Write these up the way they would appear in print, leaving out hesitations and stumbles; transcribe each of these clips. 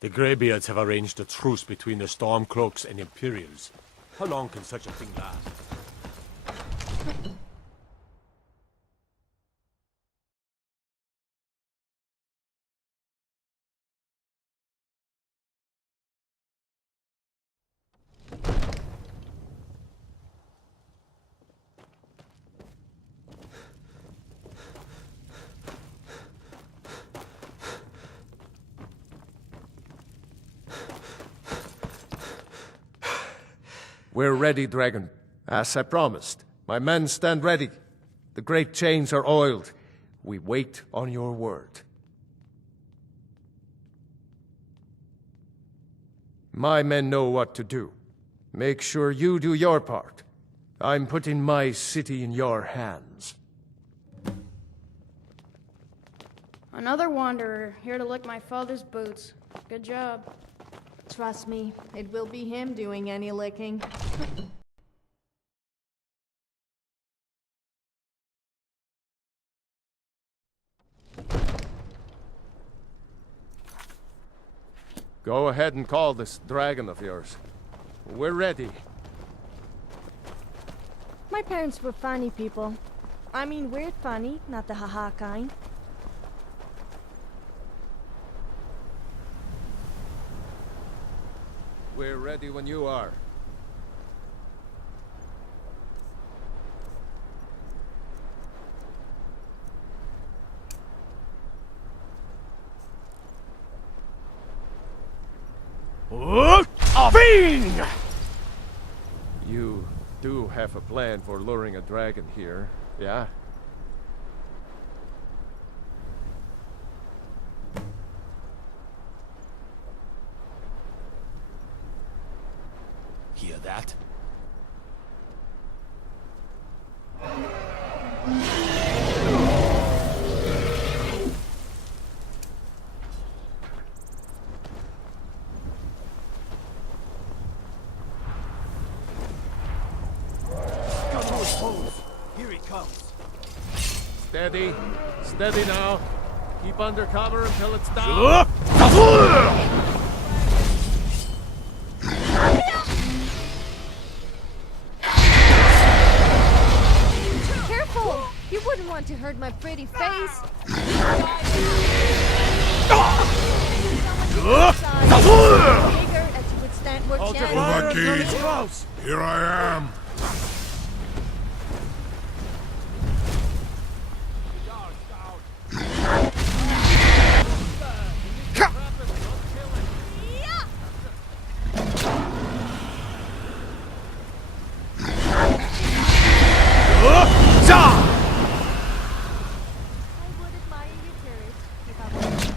The Greybeards have arranged a truce between the Storm Cloaks and Imperials. How long can such a thing last? We're ready, Dragon. As I promised, my men stand ready. The great chains are oiled. We wait on your word. My men know what to do. Make sure you do your part. I'm putting my city in your hands. Another wanderer, here to lick my father's boots. Good job. Trust me, it will be him doing any licking. Go ahead and call this dragon of yours. We're ready. My parents were funny people. I mean weird funny, not the haha kind. We're ready when you are. Fiend! You do have a plan for luring a dragon here, yeah? Hear that? Here he comes. Steady. Steady now. Keep under cover until it's down. Careful! You wouldn't want to hurt my pretty face. Bigger as you would stand more Hold your chance. fire Overkeys. until it's close. Here I am. I would admire your courage if I were.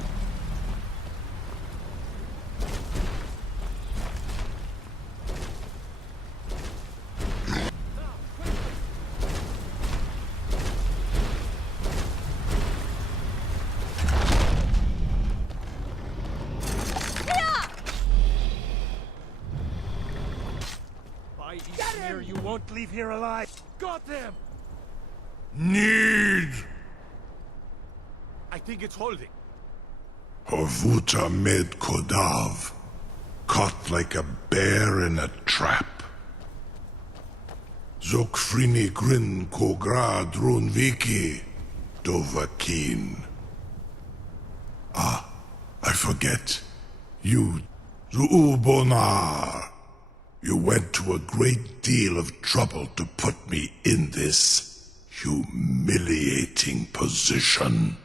By Eastmere, you won't leave here alive. Got them! Need. I think it's holding. Horvuta med Kodav. Caught like a bear in a trap. Zokfrini grin Kograd Runviki. Dovahkiin. Ah, I forget. You, Zuubonar. You went to a great deal of trouble to put me in this humiliating position.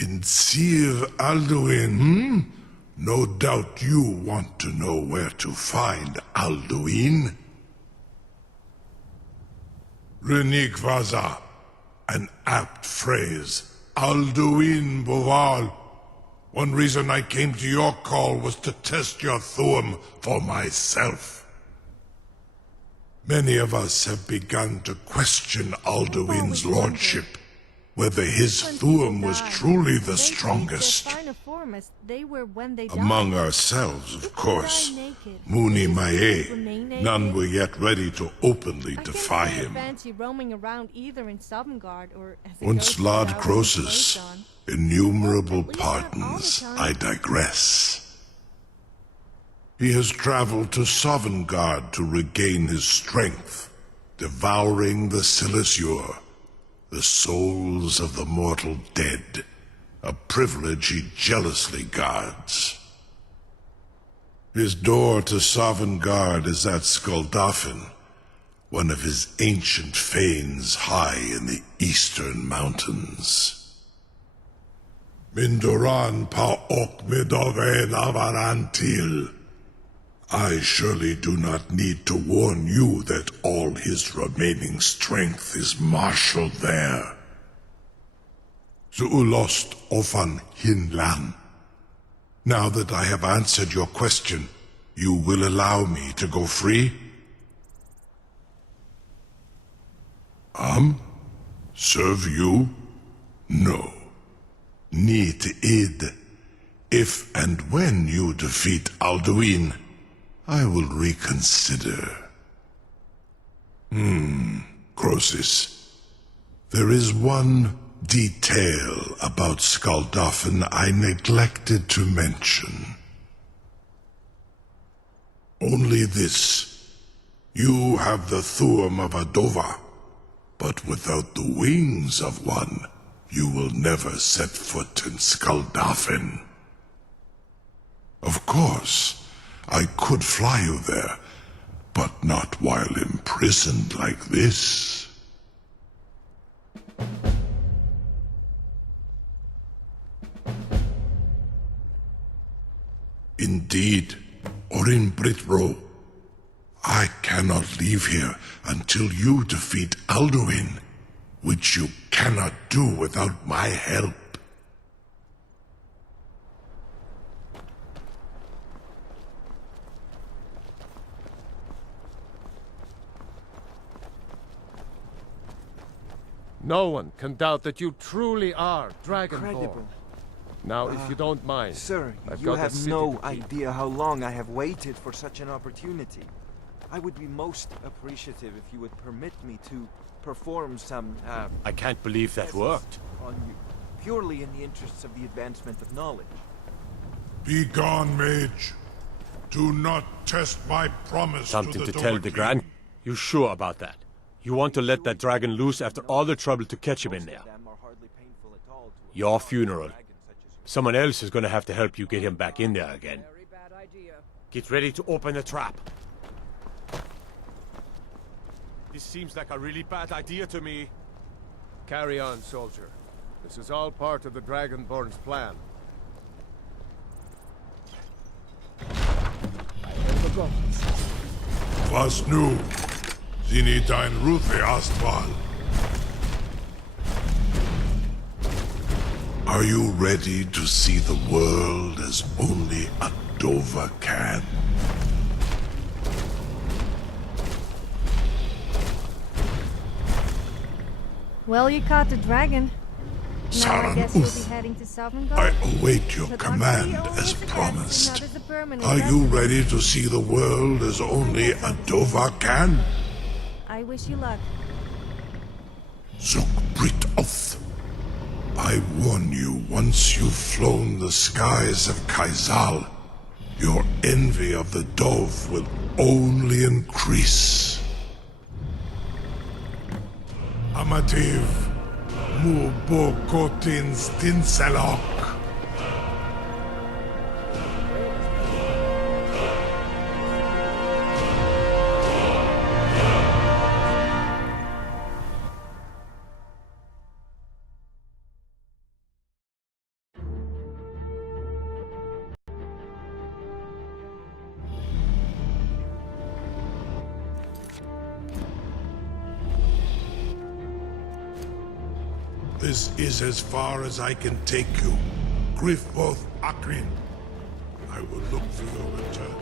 In Sir Alduin, No doubt you want to know where to find Alduin. Renik Vaza, an apt phrase. Alduin Boval. One reason I came to your call was to test your Thuum for myself. Many of us have begun to question Alduin's lordship. whether his Thuum was truly the strongest. They were when they died. Among ourselves, of course. Naked. Muni Mae, Remain naked. none were yet ready to openly I defy guess I don't him. fancy roaming around either in Sovngarde or as a Once ghost Lord without any Croesus, clothes on. innumerable At least not all the pardons, time. I digress. He has traveled to Sovngarde to regain his strength, devouring the Silesure, the souls of the mortal dead, a privilege he jealously guards. His door to Sovngarde is at Skuldafn, one of his ancient fanes high in the eastern mountains. Mindoran pa ok midove navarantil. I surely do not need to warn you that all his remaining strength is marshaled there. Zuulost ofan hinlan. Now that I have answered your question, you will allow me to go free? Serve you? No. Need id. If and when you defeat Alduin, I will reconsider. Croesus. There is one detail about Skuldafn I neglected to mention. Only this. You have the Thuum of Adova, but without the wings of one, you will never set foot in Skuldafn. Of course, I could fly you there, but not while imprisoned like this. Indeed, Orin Britro, I cannot leave here until you defeat Alduin, which you cannot do without my help. No one can doubt that you truly are Dragonborn. Incredible. Now, if you don't mind, Sir, I've you got a have city no to keep. idea how long I have waited for such an opportunity. I would be most appreciative if you would permit me to perform some, I can't believe that worked. on you, purely in the interests of the advancement of knowledge. Be gone, mage. Do not test my promise Something to to the tell Dwarf the King. Grand? You sure about that? You want to let that dragon loose after all the trouble to catch him in there? Them are hardly painful at all to Your a funeral. dragon such as Someone else is gonna have to help you get him back in there again. Get ready to open the trap. This seems like a really bad idea to me. Carry on, soldier. This is all part of the Dragonborn's plan. Was nu? Zini dein Rufe Astval. Are you ready to see the world as only a Dova can? Well, you caught the dragon. Now I Saran guess you'll be Uth. heading to I Sovngarde. await your But command luckily, only as the guest, promised. not as a permanent Are you resident. ready to see the world as only a Dova can? I wish you luck. Zuk Brit Oth. I warn you, once you've flown the skies of Kaizal, your envy of the dove will only increase. Amativ, mu bokotin stinselok. This is as far as I can take you. Griffboth Akrin. I will look for your return.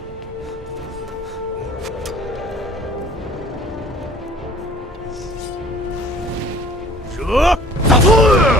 Sure.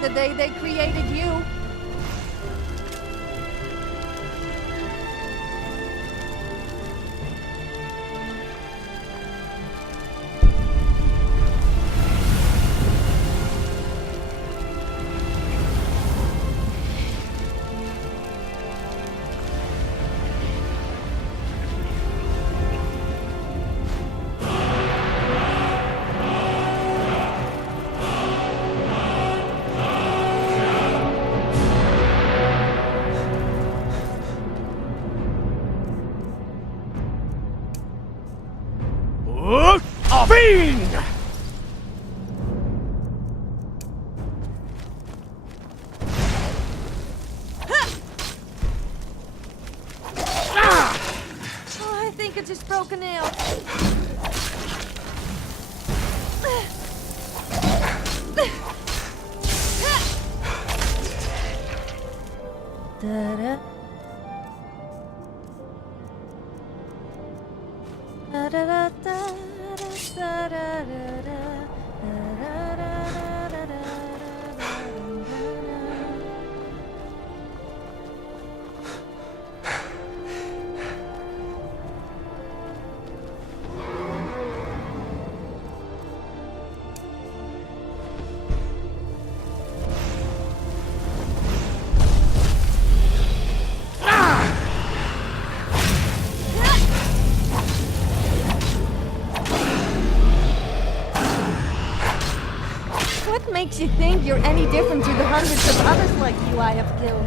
the day they created you. Fiend! Oh, I think I just broke a nail. Da-da. Da-da-da-da. What makes you think you're any different to the hundreds of others like you I have killed?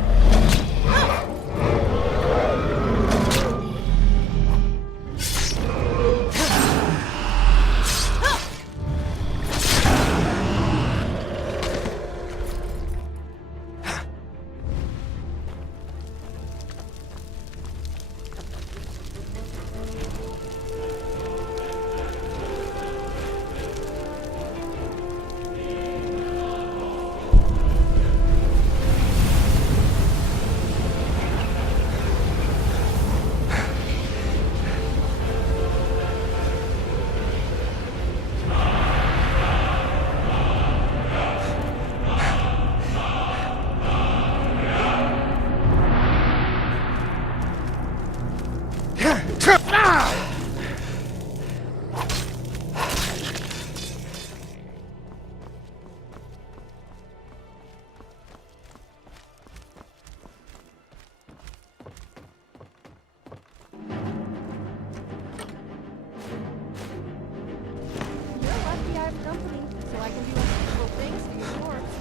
Company, so I can do unusual things for your corpse.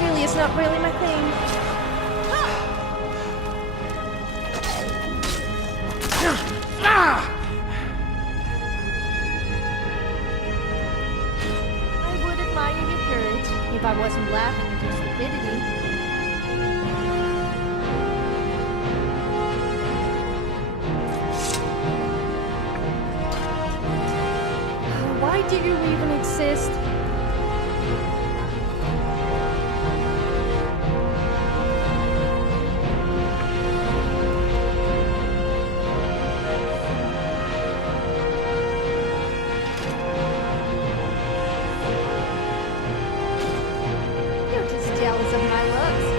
Really, it's not really my thing. I would admire your courage if I wasn't laughing at your stupidity. Why do you even exist? You're just jealous of my looks.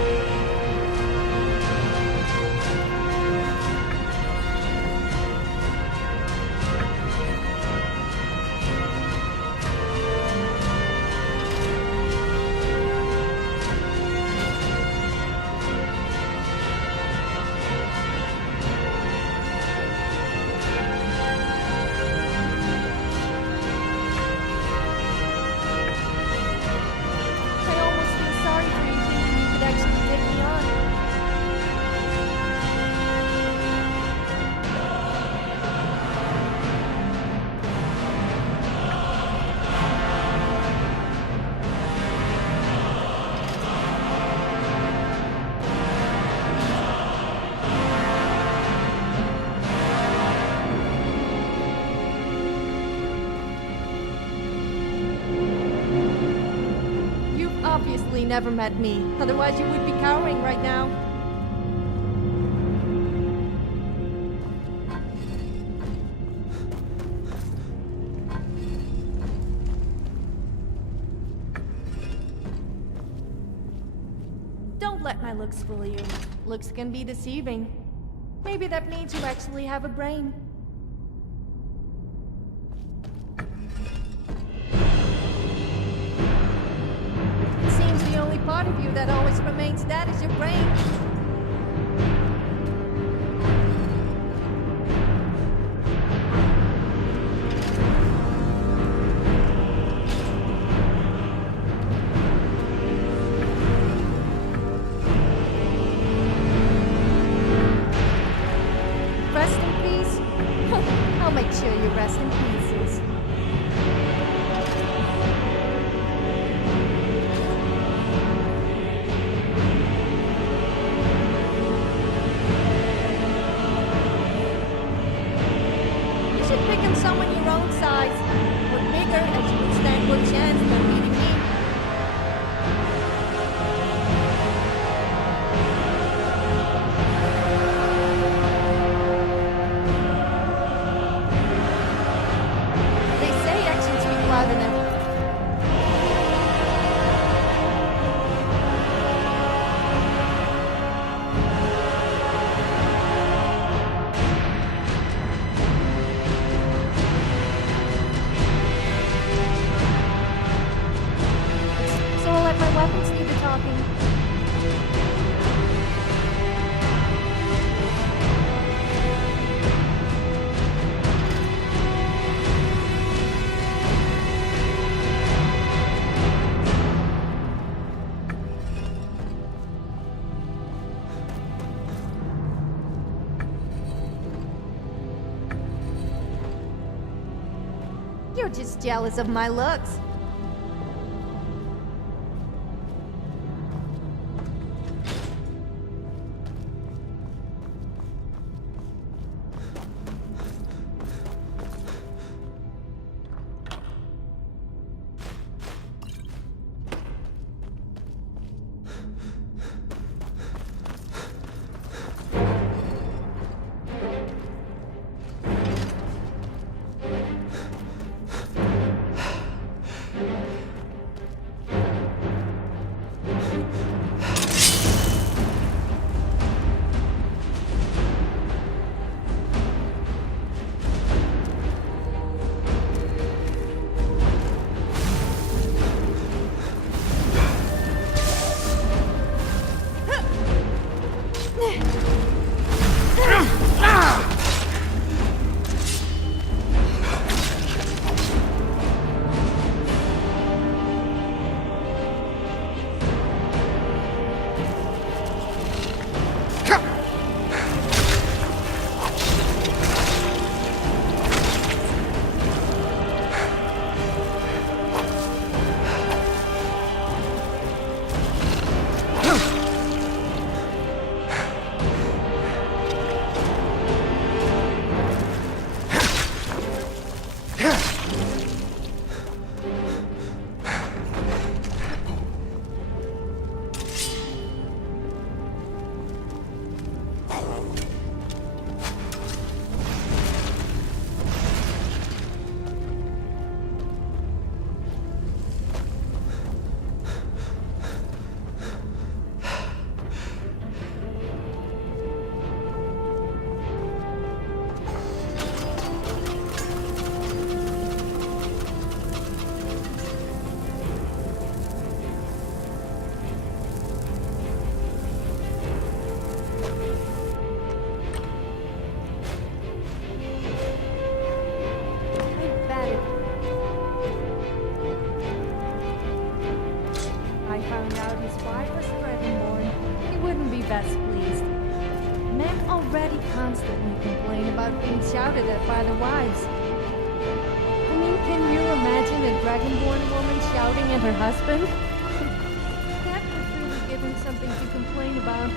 I almost feel sorry for you thinking you could actually take me on. You've obviously never met me, otherwise you would be cowering right now. Don't let my looks fool you. Looks can be deceiving. Maybe that means you actually have a brain. It seems the only part of you that always remains that is your brain. Rest in peace? I'll make sure you rest in pieces. You should pick on someone your own size, or bigger, as you would stand good chance than meeting me. They say actions speak louder than... So I'll let my weapons do the talking. You're just jealous of my looks. finding out his wife was dragonborn, he wouldn't be best pleased. Men already constantly complain about being shouted at by their wives. I mean, can you imagine a dragonborn woman shouting at her husband? That would really give him something to complain about.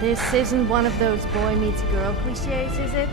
This isn't one of those boy meets girl cliches, is it?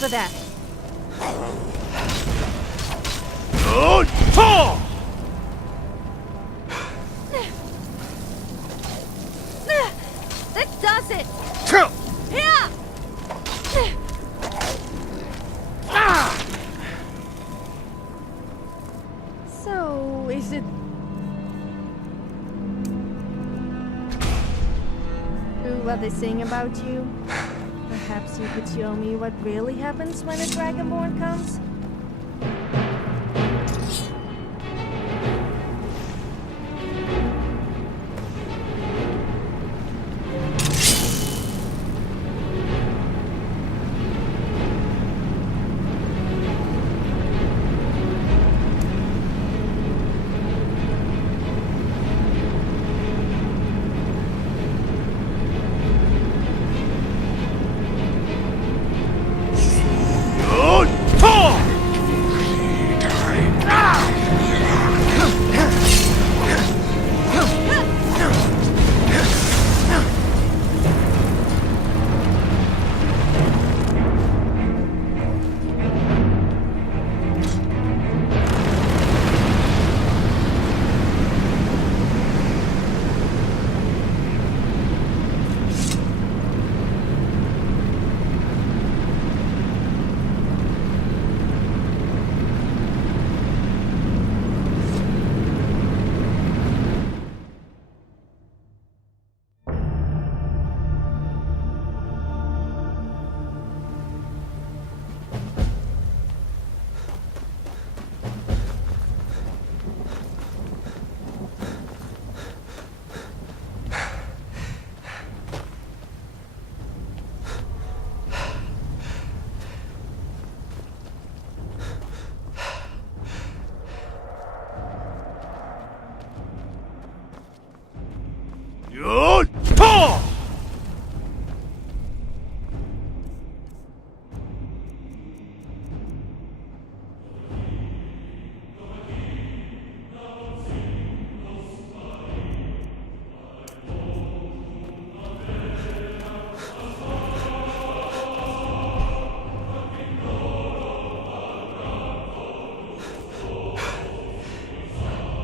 for that. That does it! Here! So, is it... what they saying about you? Perhaps you could show me what really happens when a dragonborn comes?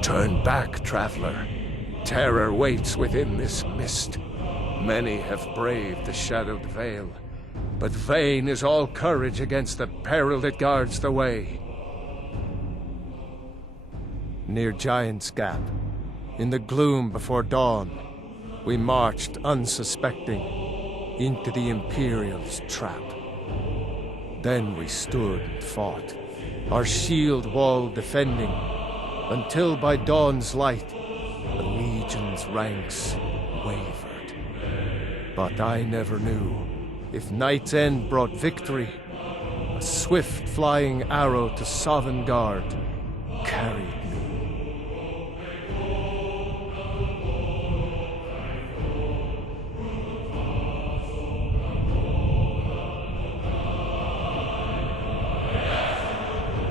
Turn back, traveler. Terror waits within this mist. Many have braved the shadowed veil, but vain is all courage against the peril that guards the way. Near Giant's Gap, in the gloom before dawn, we marched unsuspecting into the Imperial's trap. Then we stood and fought, our shield wall defending, until by dawn's light, the Legion's ranks wavered. But I never knew if night's end brought victory, a swift flying arrow to Sovngarde carried me.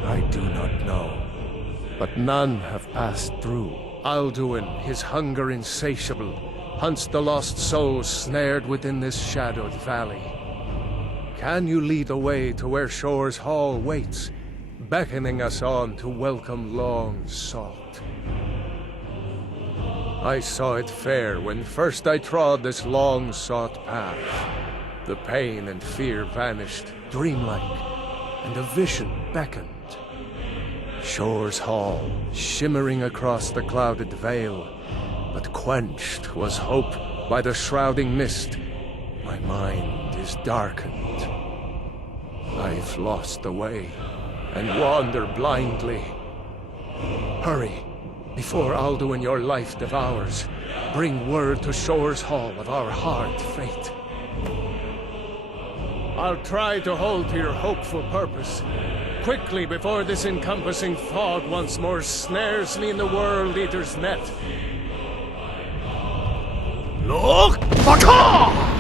I do not know. But none have passed through. Alduin, his hunger insatiable, hunts the lost souls snared within this shadowed valley. Can you lead the way to where Shore's Hall waits, beckoning us on to welcome long sought? I saw it fair when first I trod this long-sought path. The pain and fear vanished, dreamlike, and a vision beckoned. Shore's Hall, shimmering across the clouded veil, but quenched was hope by the shrouding mist. My mind is darkened. I've lost the way, and wander blindly. Hurry, before Alduin your life devours. Bring word to Shore's Hall of our hard fate. I'll try to hold to your hopeful purpose. Quickly, before this encompassing fog once more snares me in the World Eater's net. Look! Baka!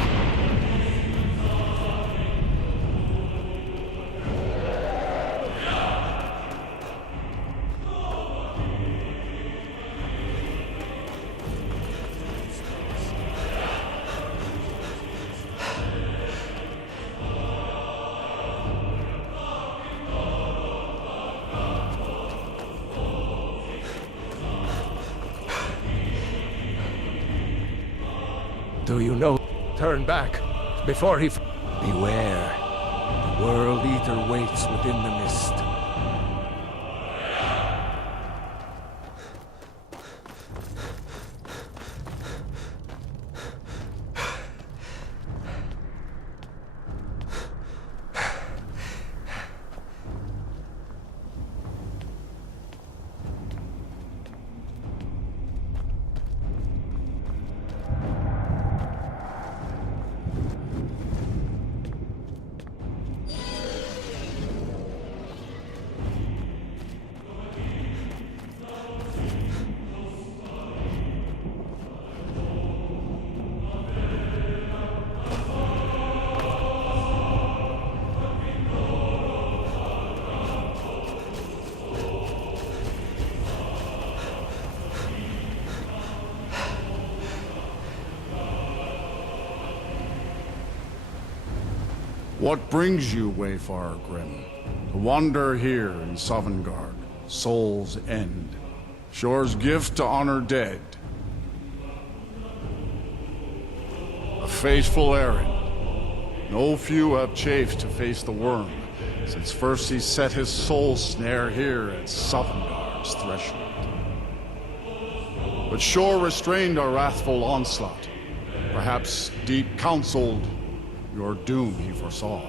Do you know? Turn back, before he... Beware. The World Eater waits within the mist. What brings you, Wayfarer Grim, to wander here in Sovngarde, Soul's End, Shore's gift to honor dead? A fateful errand. No few have chafed to face the worm, since first he set his soul snare here at Sovngarde's threshold. But Shore restrained our wrathful onslaught. Perhaps deep counseled your doom he foresaw.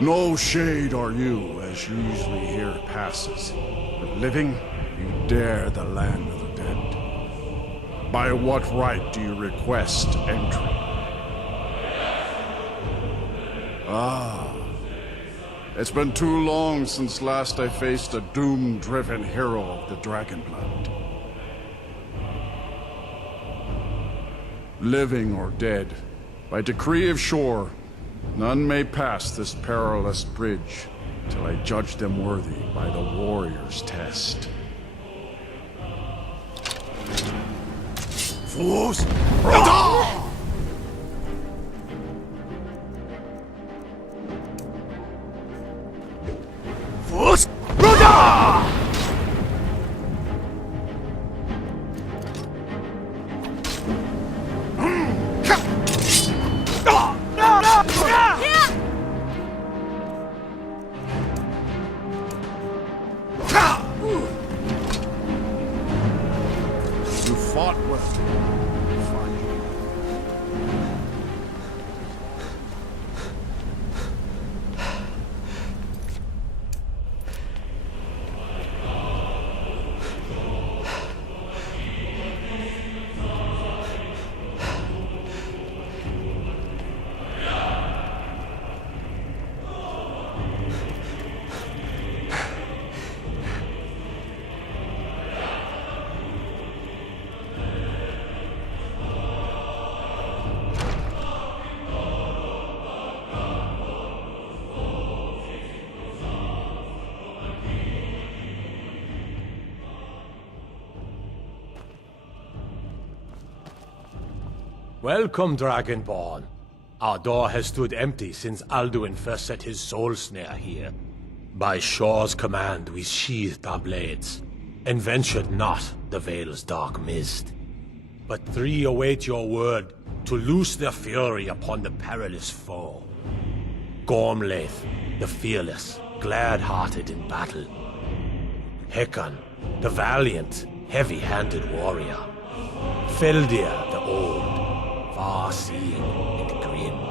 No shade are you, as usually here passes. But living, you dare the land of the dead. By what right do you request entry? Ah, it's been too long since last I faced a doom-driven hero of the Dragonblood. Living or dead, by decree of Shore, none may pass this perilous bridge till I judge them worthy by the warrior's test. Fools! Fools! You fought well. Fine. Welcome, Dragonborn. Our door has stood empty since Alduin first set his soul snare here. By Shore's command, we sheathed our blades, and ventured not the Vale's dark mist. But three await your word to loose their fury upon the perilous foe. Gormlaith, the fearless, glad-hearted in battle. Hekon, the valiant, heavy-handed warrior. Feldir, the old, far-seeing and grim.